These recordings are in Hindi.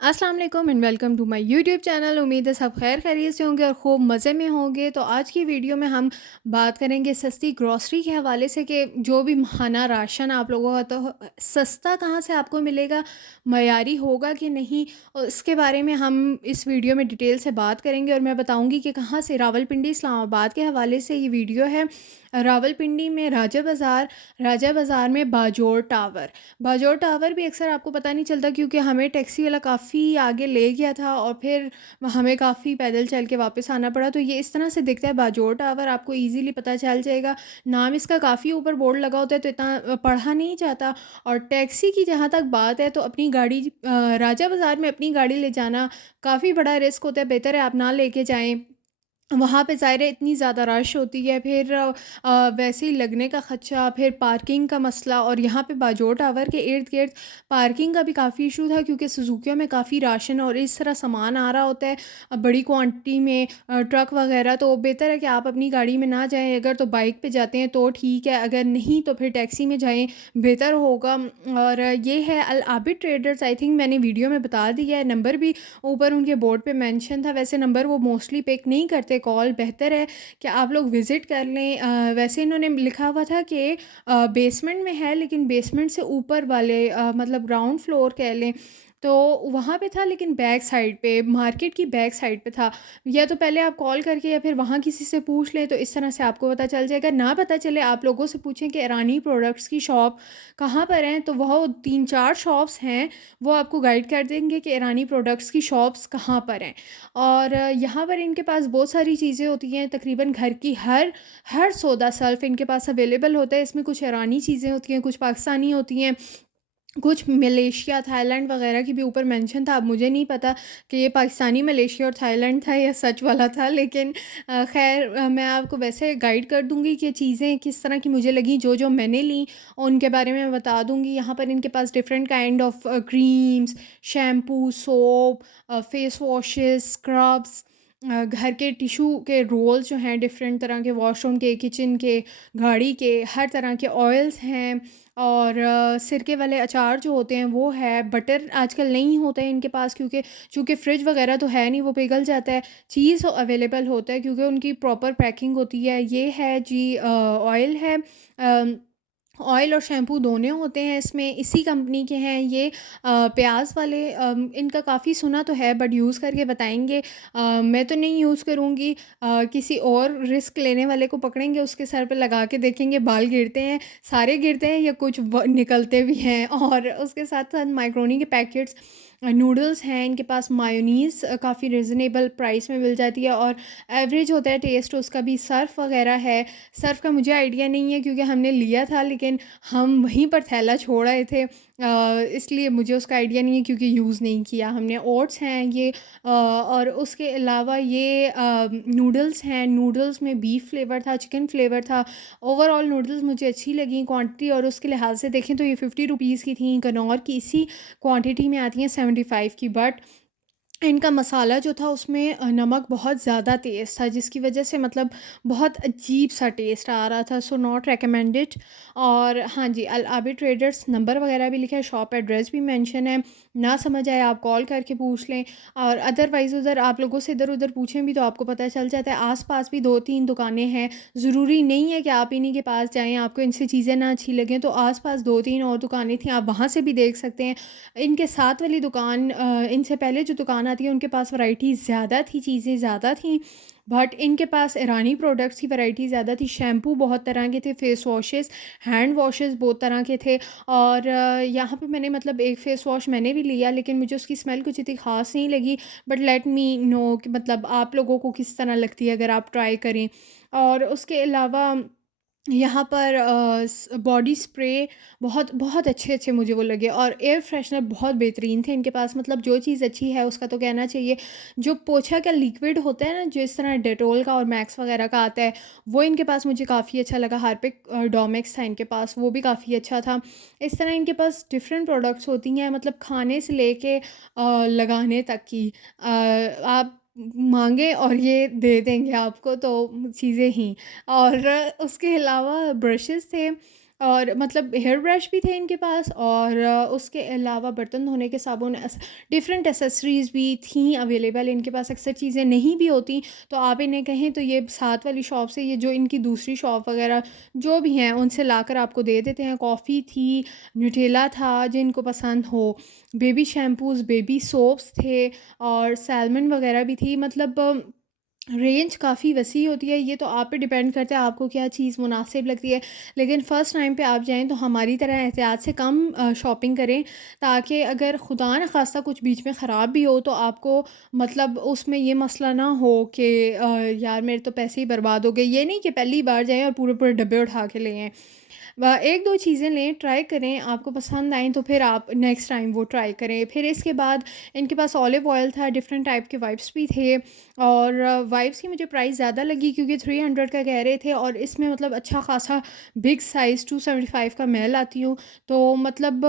अस्सलाम वालेकुम and welcome to my YouTube channel. उम्मीद है सब खैर खैरियत से होंगे और खूब मज़े में होंगे। तो आज की वीडियो में हम बात करेंगे सस्ती ग्रॉसरी के हवाले से कि जो भी माहाना राशन आप लोगों का तो सस्ता कहाँ से आपको मिलेगा, मयारी होगा कि नहीं, और इसके बारे में हम इस वीडियो में डिटेल से बात करेंगे। और मैं बताऊँगी कि कहाँ से, रावलपिंडी इस्लामाबाद के हवाले से ये वीडियो है। रावलपिंडी में राजा बाज़ार में बाजोर टावर भी अक्सर आपको पता नहीं चलता, क्योंकि हमें टैक्सी वाला काफ़ी आगे ले गया था और फिर हमें काफ़ी पैदल चल के वापस आना पड़ा। तो ये इस तरह से दिखता है बाजोर टावर, आपको इजीली पता चल जाएगा। नाम इसका काफ़ी ऊपर बोर्ड लगा होता है तो इतना पढ़ा नहीं जाता। और टैक्सी की जहाँ तक बात है तो अपनी गाड़ी राजा बाज़ार में अपनी गाड़ी ले जाना काफ़ी बड़ा रिस्क होता है, बेहतर है आप ना लेके जाएँ। वहाँ पे ज़ाहिर है इतनी ज़्यादा रश होती है, फिर वैसे ही लगने का ख़दशा, फिर पार्किंग का मसला। और यहाँ पे बाजोर टावर के इर्द-गिर्द पार्किंग का भी काफ़ी इशू था, क्योंकि सुज़ुकियों में काफ़ी राशन और इस तरह सामान आ रहा होता है बड़ी क्वांटिटी में, ट्रक वग़ैरह। तो बेहतर है कि आप अपनी गाड़ी में ना जाएँ, अगर तो बाइक पे जाते हैं तो ठीक है, अगर नहीं तो फिर टैक्सी में जाएँ, बेहतर होगा। और ये है अल आबिद ट्रेडर्स, आई थिंक मैंने वीडियो में बता दिया है, नंबर भी ऊपर उनके बोर्ड पे मेंशन था। वैसे नंबर वो मोस्टली पिक नहीं करते कॉल, बेहतर है कि आप लोग विज़िट कर लें। वैसे इन्होंने लिखा हुआ था कि बेसमेंट में है, लेकिन बेसमेंट से ऊपर वाले मतलब ग्राउंड फ्लोर कह लें, तो वहाँ पे था, लेकिन बैक साइड पे, मार्केट की बैक साइड पे था। या तो पहले आप कॉल करके या फिर वहाँ किसी से पूछ लें, तो इस तरह से आपको पता चल जाएगा। ना पता चले, आप लोगों से पूछें कि ईरानी प्रोडक्ट्स की शॉप कहाँ पर हैं, तो वह 3-4 शॉप्स हैं, वो आपको गाइड कर देंगे कि ईरानी प्रोडक्ट्स की शॉप्स कहाँ पर हैं। और यहाँ पर इनके पास बहुत सारी चीज़ें होती हैं, तकरीबन घर की हर हर सौदा सल्फ़ इनके पास अवेलेबल होता है। इसमें कुछ ईरानी चीज़ें होती हैं, कुछ पाकिस्तानी होती हैं, कुछ मलेशिया, थाईलैंड वग़ैरह की भी ऊपर मेंशन था। अब मुझे नहीं पता कि ये पाकिस्तानी, मलेशिया और थाईलैंड था या सच वाला था, लेकिन ख़ैर मैं आपको वैसे गाइड कर दूँगी कि चीज़ें किस तरह की मुझे लगी, जो-जो मैंने ली उनके बारे में मैं बता दूँगी। यहाँ पर इनके पास different kind of creams, shampoo, soap, face washes, scrubs, घर के टिश्यू के रोल्स जो हैं, डिफरेंट तरह के वॉशरूम के, किचन के, गाड़ी के, हर तरह के ऑयल्स हैं। और सिरके वाले अचार जो होते हैं वो है। बटर आजकल नहीं होता है इनके पास, क्योंकि चूँकि फ्रिज वगैरह तो है नहीं, वो पिघल जाता है। चीज़ अवेलेबल होता है क्योंकि उनकी प्रॉपर पैकिंग होती है। ये है जी ऑयल है, ऑयल और शैम्पू दोनों होते हैं इसमें, इसी कंपनी के हैं ये। प्याज वाले इनका काफ़ी सुना तो है, बट यूज़ करके बताएंगे। मैं तो नहीं यूज़ करूँगी, किसी और रिस्क लेने वाले को पकड़ेंगे, उसके सर पे लगा के देखेंगे बाल गिरते हैं, सारे गिरते हैं या कुछ निकलते भी हैं। और उसके साथ साथ माइक्रोनी के पैकेट्स, नूडल्स हैं इनके पास, मायोनीज़ काफ़ी रिजनेबल प्राइस में मिल जाती है, और एवरेज होता है टेस्ट उसका भी। सर्फ़ वगैरह है, सर्फ़ का मुझे आइडिया नहीं है क्योंकि हमने लिया था, लेकिन हम वहीं पर थैला छोड़ आए थे, इसलिए मुझे उसका आइडिया नहीं है क्योंकि यूज़ नहीं किया हमने। ओट्स हैं ये, और उसके अलावा ये नूडल्स हैं। नूडल्स में बीफ फ्लेवर था, चिकन फ्लेवर था। ओवरऑल नूडल्स मुझे अच्छी लगी क्वांटिटी, और उसके लिहाज से देखें तो ये 50 रुपीज़ की थी। कनौर की इसी क्वांटिटी में आती हैं 75 की, बट इनका मसाला जो था उसमें नमक बहुत ज़्यादा तेज़ था, जिसकी वजह से मतलब बहुत अजीब सा टेस्ट आ रहा था, सो नॉट रिकमेंडेड। और हाँ जी, अल आबिद ट्रेडर्स, नंबर वगैरह भी लिखा है, शॉप एड्रेस भी मेंशन है। ना समझ आए आप कॉल करके पूछ लें, और अदरवाइज़ उधर आप लोगों से इधर उधर पूछें भी तो आपको पता चल जाता है। आस-पास भी 2-3 दुकानें हैं, ज़रूरी नहीं है कि आप इन्हीं के पास जाएँ, आपको इनसे चीज़ें ना अच्छी लगें तो आस-पास 2-3 और दुकानें थी, आप वहाँ से भी देख सकते हैं। इनके साथ वाली दुकान, इनसे पहले जो दुकान आती है उनके पास वैरायटी ज़्यादा थी, चीज़ें ज़्यादा थी, बट इनके पास ईरानी प्रोडक्ट्स की वैरायटी ज़्यादा थी। शैम्पू बहुत तरह के थे, फेस वॉशेस, हैंड वॉशेस बहुत तरह के थे। और यहाँ पे मैंने मतलब एक फ़ेस वॉश मैंने भी लिया, लेकिन मुझे उसकी स्मेल कुछ इतनी ख़ास नहीं लगी, बट लेट मी नो कि मतलब आप लोगों को किस तरह लगती है अगर आप ट्राई करें। और उसके अलावा यहाँ पर बॉडी स्प्रे बहुत बहुत अच्छे-अच्छे मुझे वो लगे, और एयर फ्रेशनर बहुत बेहतरीन थे इनके पास। मतलब जो चीज़ अच्छी है उसका तो कहना चाहिए। जो पोछा का लिक्विड होता है ना, जिस तरह डेटॉल का और मैक्स वगैरह का आता है, वो इनके पास मुझे काफ़ी अच्छा लगा। हार्पिक डोमेक्स था इनके पास, वो भी काफ़ी अच्छा था। इस तरह इनके पास डिफरेंट प्रोडक्ट्स होती हैं, मतलब खाने से लेके लगाने तक की। आप माँगे और ये दे देंगे आपको, तो चीज़ें ही। और उसके अलावा ब्रशेज़ थे, और मतलब हेयर ब्रश भी थे इनके पास, और उसके अलावा बर्तन धोने के साबुन, डिफरेंट एसेसरीज़ भी थी अवेलेबल इनके पास। अक्सर चीज़ें नहीं भी होती, तो आप इन्हें कहें तो ये साथ वाली शॉप से, ये जो इनकी दूसरी शॉप वगैरह जो भी हैं, उनसे लाकर आपको दे देते हैं। कॉफ़ी थी, न्यूटेला था जिनको पसंद हो, बेबी शैम्पूज़, बेबी सोप्स थे, और सैलमन वगैरह भी थी। मतलब रेंज काफ़ी वसी होती है। ये तो आप पे डिपेंड करता है आपको क्या चीज़ मुनासिब लगती है। लेकिन फ़र्स्ट टाइम पे आप जाएँ तो हमारी तरह एहतियात से कम शॉपिंग करें, ताकि अगर खुदा न खास्ता कुछ बीच में ख़राब भी हो तो आपको मतलब उसमें ये मसला ना हो कि यार मेरे तो पैसे ही बर्बाद हो गए। ये नहीं कि पहली बार जाएँ और पूरे-पूरे डब्बे उठा के ले आएँ। 1-2 चीज़ें लें, ट्राई करें, आपको पसंद आएँ तो फिर आप नेक्स्ट टाइम वो ट्राई करें। फिर इसके बाद इनके पास ऑलिव ऑयल था, डिफरेंट टाइप के वाइप्स भी थे, और वाइप्स की मुझे प्राइस ज़्यादा लगी क्योंकि 300 का कह रहे थे, और इसमें मतलब अच्छा खासा बिग साइज़ 275 का मैं लाती हूँ। तो मतलब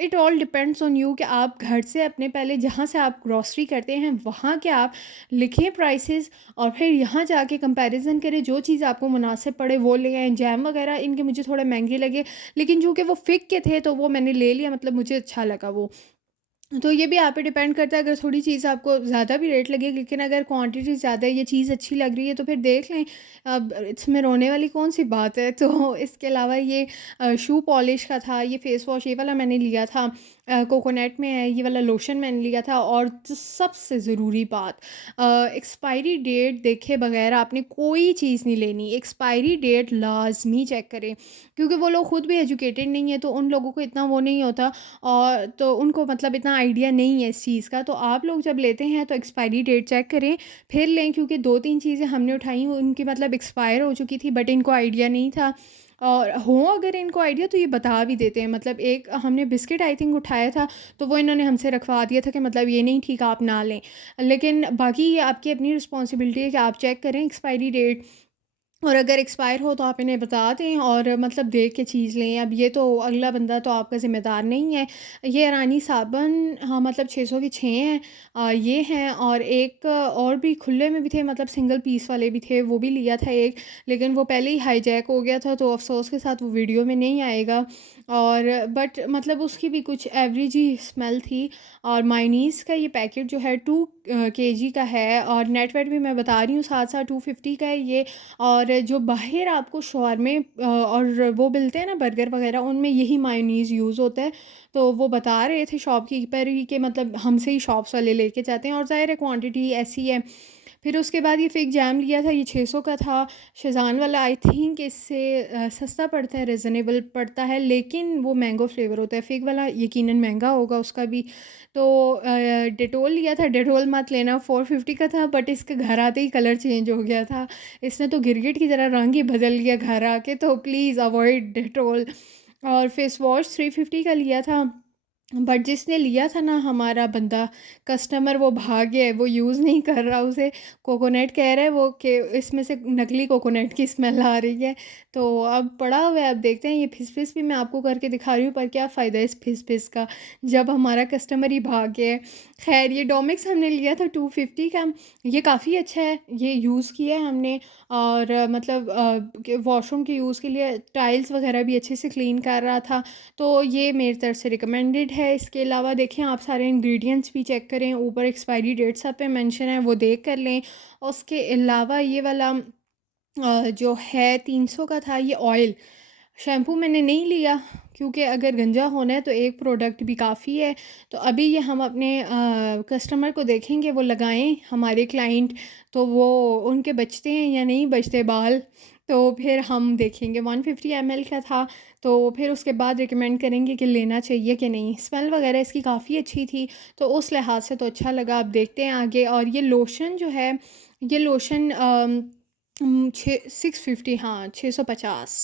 it all depends on you कि आप घर से अपने पहले जहाँ से आप ग्रॉसरी करते हैं वहाँ के आप लिखें प्राइसेस, और फिर यहाँ जाके कंपैरिजन करें, जो चीज़ आपको मुनासिब पड़े वो ले आएँ। जैम वगैरह इनके मुझे थोड़े महंगे लगे, लेकिन चूँकि वो फ़िग के थे तो वो मैंने ले लिया, मतलब मुझे अच्छा लगा वो। तो ये भी आप पे डिपेंड करता है, अगर थोड़ी चीज़ आपको ज़्यादा भी रेट लगे, लेकिन अगर क्वांटिटी ज़्यादा है, ये चीज़ अच्छी लग रही है तो फिर देख लें। अब इसमें रोने वाली कौन-सी बात है। तो इसके अलावा ये शू पॉलिश का था, ये फेस वॉश ये वाला मैंने लिया था, कोकोनट में है, ये वाला लोशन मैंने लिया था। और जो सबसे ज़रूरी बात, एक्सपायरी डेट देखे बगैर आपने कोई चीज़ नहीं लेनी। एक्सपायरी डेट लाज़मी चेक करें, क्योंकि वो लोग खुद भी एजुकेटेड नहीं है, तो उन लोगों को इतना वो नहीं होता, और तो उनको मतलब इतना आइडिया नहीं है इस चीज़ का। तो आप लोग जब लेते हैं तो एक्सपायरी डेट चेक करें, फिर लें, क्योंकि 2-3 चीज़ें हमने उठाई वो उनकी मतलब एक्सपायर हो चुकी थी, बट इनको आइडिया नहीं था। और हो अगर इनको आइडिया तो ये बता भी देते हैं। मतलब एक हमने बिस्किट आई थिंक उठाया था, तो वो इन्होंने हमसे रखवा दिया था कि मतलब ये नहीं ठीक, आप ना लें। लेकिन बाकी ये आपकी अपनी रिस्पॉन्सिबिलिटी है कि आप चेक करें एक्सपायरी डेट, और अगर एक्सपायर हो तो आप इन्हें बता दें, और मतलब देख के चीज़ लें। अब ये तो अगला बंदा तो आपका ज़िम्मेदार नहीं है। ये ईरानी साबुन, हाँ, मतलब 600 के 6 हैं, ये हैं, और एक और भी खुले में भी थे, मतलब सिंगल पीस वाले भी थे, वो भी लिया था एक, लेकिन वो पहले ही हाईजैक हो गया था, तो अफ़सोस के साथ वो वीडियो में नहीं आएगा। और बट मतलब उसकी भी कुछ एवरेज ही स्मेल थी। और मायोनीज़ का ये पैकेट जो है 2 केजी का है, और नेट वेट भी मैं बता रही हूँ साथ साथ 250 का है ये। और जो बाहर आपको शॉर्मे और वो मिलते हैं ना बर्गर वगैरह, उनमें यही मायोनीज़ यूज़ होता है। तो वो बता रहे थे शॉपकीपर ही कि मतलब हमसे ही शॉप्स वाले लेके जाते हैं, और ज़ाहिर है क्वांटिटी ऐसी है। फिर उसके बाद ये फ़िग जैम लिया था, ये 600 का था। शेज़वान वाला आई थिंक इससे सस्ता पड़ता है, रीज़नेबल पड़ता है, लेकिन वो मैंगो फ्लेवर होता है। फ़िग वाला यकीनन महंगा होगा उसका भी। तो डेटोल लिया था, डेटोल मत लेना, 450 का था, बट इसके घर आते ही कलर चेंज हो गया था। इसने तो गिरगिट की तरह रंग ही बदल लिया घर आके, तो प्लीज़ अवॉइड डेटोल। और फेस वॉश 350 का लिया था, बट जिसने लिया था ना हमारा बंदा कस्टमर, वो भाग गया है, वो यूज़ नहीं कर रहा उसे। कोकोनट कह रहा है वो कि इसमें से नकली कोकोनट की स्मेल आ रही है। तो अब पड़ा हुआ है, अब देखते हैं। ये फिस-फिस भी मैं आपको करके दिखा रही हूँ, पर क्या फ़ायदा है इस फिस-फिस का जब हमारा कस्टमर ही भाग गया है। ख़ैर, ये डोमेक्स हमने लिया था 250 का, ये काफ़ी अच्छा है, ये यूज़ किया है हमने। और मतलब वॉशरूम के यूज़ के लिए टाइल्स वगैरह भी अच्छे से क्लीन कर रहा था। तो ये मेरी तरफ से रिकमेंडेड है। इसके अलावा देखें, आप सारे इंग्रेडिएंट्स भी चेक करें, ऊपर एक्सपायरी डेट सब पे मेंशन है, वो देख कर लें। उसके अलावा ये वाला जो है 300 का था, ये ऑयल शैम्पू मैंने नहीं लिया, क्योंकि अगर गंजा होना है तो एक प्रोडक्ट भी काफ़ी है। तो अभी ये हम अपने कस्टमर को देखेंगे, वो लगाएं हमारे क्लाइंट, तो वो उनके बचते हैं या नहीं बचते बाल, तो फिर हम देखेंगे। 150 ml का था, तो फिर उसके बाद रिकमेंड करेंगे कि लेना चाहिए कि नहीं। स्मेल वगैरह इसकी काफ़ी अच्छी थी, तो उस लिहाज से तो अच्छा लगा। अब देखते हैं आगे। और ये लोशन जो है, ये लोशन 650, हाँ 650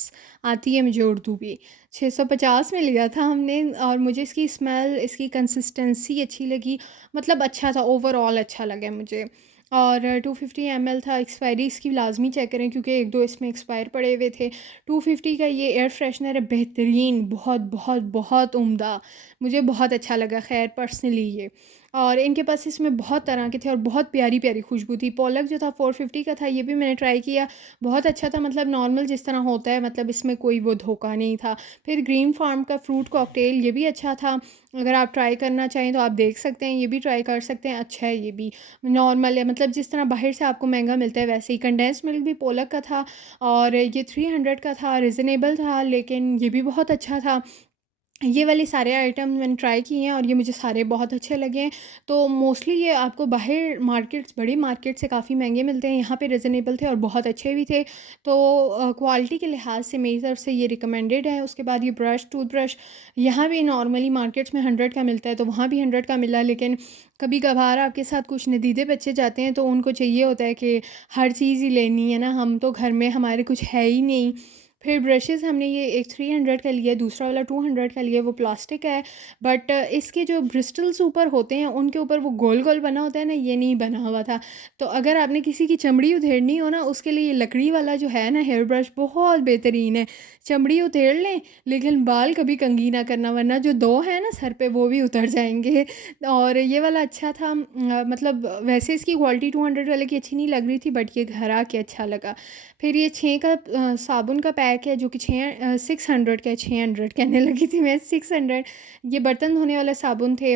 आती है मुझे उर्दू भी। 650 में लिया था हमने, और मुझे इसकी स्मेल, इसकी कंसिस्टेंसी अच्छी लगी, मतलब अच्छा था, ओवरऑल अच्छा लगा मुझे। और 250 ml था। एक्सपायरी इसकी लाजमी चेक करें, क्योंकि एक दो इसमें एक्सपायर पड़े हुए थे। 250 का ये एयर फ्रेशनर है, बेहतरीन, बहुत बहुत बहुत उम्दा, मुझे बहुत अच्छा लगा खैर पर्सनली ये। और इनके पास इसमें बहुत तरह के थे और बहुत प्यारी-प्यारी खुशबू थी। पोलक जो था 450 का था, ये भी मैंने ट्राई किया, बहुत अच्छा था, मतलब नॉर्मल जिस तरह होता है, मतलब इसमें कोई वो धोखा नहीं था। फिर ग्रीन फार्म का फ्रूट कॉकटेल, ये भी अच्छा था, अगर आप ट्राई करना चाहें तो आप देख सकते हैं, ये भी ट्राई कर सकते हैं, अच्छा है ये भी। नॉर्मल है, मतलब जिस तरह बाहर से आपको महँगा मिलता है वैसे ही। कंडेंस्ड मिल्क भी पोलक का था और ये 300 का था, रीज़नेबल था, लेकिन ये भी बहुत अच्छा था। ये वाले सारे आइटम मैंने ट्राई किए हैं और ये मुझे सारे बहुत अच्छे लगे हैं। तो मोस्टली ये आपको बाहर मार्केट्स, बड़ी मार्केट से काफ़ी महंगे मिलते हैं, यहाँ पे रिजनेबल थे और बहुत अच्छे भी थे। तो क्वालिटी के लिहाज से मेरी तरफ से ये रिकमेंडेड है। उसके बाद ये ब्रश, टूथब्रश, यहाँ भी नॉर्मली मार्केट्स में 100 का मिलता है, तो वहाँ भी 100 का मिला, लेकिन कभी कभार आपके साथ कुछ नदीदे बच्चे जाते हैं तो उनको चाहिए होता है कि हर चीज़ ही लेनी है ना, हम तो घर में हमारे कुछ है ही नहीं। फिर ब्रशेज़ हमने ये एक 300 का लिया, दूसरा वाला 200 का लिया, वो प्लास्टिक है, बट इसके जो ब्रिस्टल्स ऊपर होते हैं उनके ऊपर वो गोल गोल बना होता है ना, ये नहीं बना हुआ था। तो अगर आपने किसी की चमड़ी उधेड़नी हो ना, उसके लिए ये लकड़ी वाला जो है ना हेयर ब्रश बहुत बेहतरीन है। चमड़ी उधेड़ लें लेकिन बाल कभी कंघी ना करना, वरना जो दो हैं ना सर पे वो भी उतर जाएंगे। और ये वाला अच्छा था, मतलब वैसे इसकी क्वालिटी 200 वाले की अच्छी नहीं लग रही थी, बट ये घर आके अच्छा लगा। फिर ये 6 का साबुन का पैक है, जो कि 600 का है, 600 कहने लगी थी मैं, 600। ये बर्तन धोने वाले साबुन थे।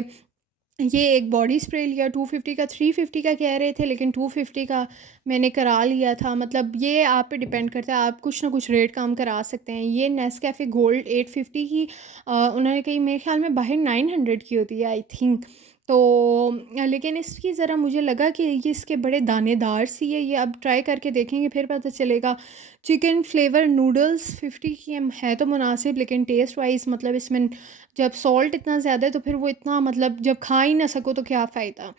ये एक बॉडी स्प्रे लिया 250 का, 350 का कह रहे थे, लेकिन 250 का मैंने करा लिया था। मतलब ये आप पे डिपेंड करता है, आप कुछ ना कुछ रेट कम करा सकते हैं। ये नेस्कैफ़े गोल्ड 850 की, उन्होंने कही मेरे ख्याल में बाहर 900 की होती है आई थिंक। तो लेकिन इसकी ज़रा मुझे लगा कि ये इसके बड़े दानेदार सी है, ये अब ट्राई करके देखेंगे फिर पता चलेगा। चिकन फ्लेवर नूडल्स 50 की है तो मुनासिब, लेकिन टेस्ट वाइज़ मतलब इसमें जब सॉल्ट इतना ज़्यादा है तो फिर वो इतना, मतलब जब खा ही ना सको तो क्या फ़ायदा।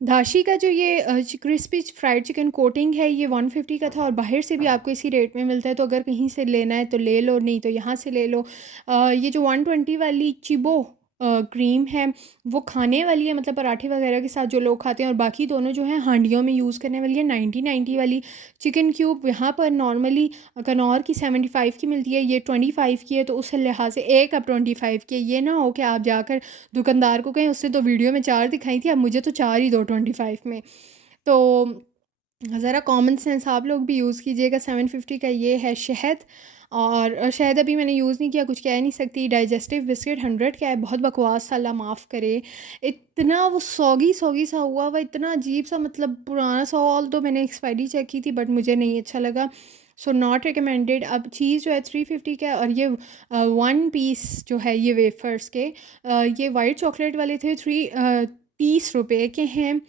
दाशी का जो ये क्रिस्पी फ्राइड चिकन कोटिंग है, ये 150 का था और बाहर से भी आपको इसी रेट में मिलता है, तो अगर कहीं से लेना है तो ले लो, नहीं तो यहाँ से ले लो। ये जो 120 वाली चिबो क्रीम है, वो खाने वाली है, मतलब पराठे वगैरह के साथ जो लोग खाते हैं, और बाकी दोनों जो हैं हांडियों में यूज़ करने वाली है। 90 वाली चिकन क्यूब यहाँ पर नॉर्मली कनौर की 75 की मिलती है, ये 25 की है, तो उस लिहाज से एक अब 25 की है। ये ना हो कि आप जाकर दुकानदार को कहें उससे तो वीडियो में 4 दिखाई थी, अब मुझे तो 4 ही दो 25 में। तो ज़रा कॉमन सेंस आप लोग भी यूज़ कीजिएगा। 750 का ये है शहद, और शहद अभी मैंने यूज़ नहीं किया, कुछ कह नहीं सकती। डाइजेस्टिव बिस्किट 100 का है, बहुत बकवास सा, अल्लाह माफ़ करे। इतना वो सौगी सौगी सा हुआ हुआ, इतना अजीब सा, मतलब पुराना सा। ऑल तो मैंने एक्सपायरी चेक की थी बट मुझे नहीं अच्छा लगा, सो नॉट रिकमेंडेड। अब चीज़ जो है 350 का है, और ये 1 पीस जो है ये वेफर्स के, ये वाइट चॉकलेट वाले थे, 30 रुपये के हैं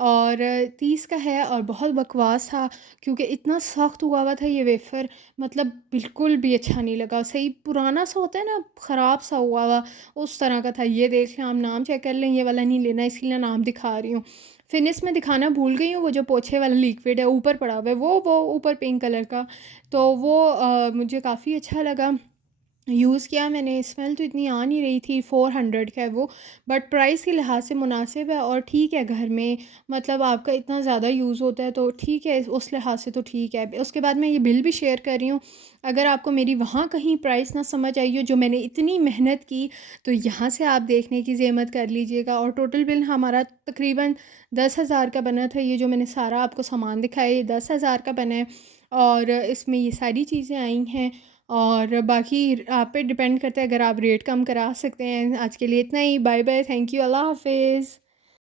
और 30 का है, और बहुत बकवास था क्योंकि इतना सख्त हुआ हुआ था ये वेफ़र, मतलब बिल्कुल भी अच्छा नहीं लगा। सही पुराना सा होता है ना, ख़राब सा हुआ हुआ, उस तरह का था। ये देख लें, आप नाम चेक कर लें, ये वाला नहीं लेना, इसलिए नाम दिखा रही हूँ। फिनिश में दिखाना भूल गई हूँ, वो जो पोछे वाला लिक्विड है ऊपर पड़ा हुआ है, वो ऊपर पिंक कलर का, तो वो मुझे काफ़ी अच्छा लगा। यूज़ किया मैंने, स्मेल तो इतनी आ नहीं रही थी। 400 का है वो, बट प्राइस के लिहाज से मुनासिब है और ठीक है। घर में मतलब आपका इतना ज़्यादा यूज़ होता है तो ठीक है, उस लिहाज से तो ठीक है। उसके बाद मैं ये बिल भी शेयर कर रही हूँ, अगर आपको मेरी वहाँ कहीं प्राइस ना समझ आई हो जो मैंने इतनी मेहनत की, तो यहाँ से आप देखने की ज़हमत कर लीजिएगा। और टोटल बिल हमारा तकरीबन 10,000 का बना था। ये जो मैंने सारा आपको सामान दिखाया, ये 10,000 का बना है, और इसमें ये सारी चीज़ें आई हैं। और बाकी आप पे डिपेंड करता है, अगर आप रेट कम करा सकते हैं। आज के लिए इतना ही, बाय बाय, थैंक यू, अल्लाह हाफिज़।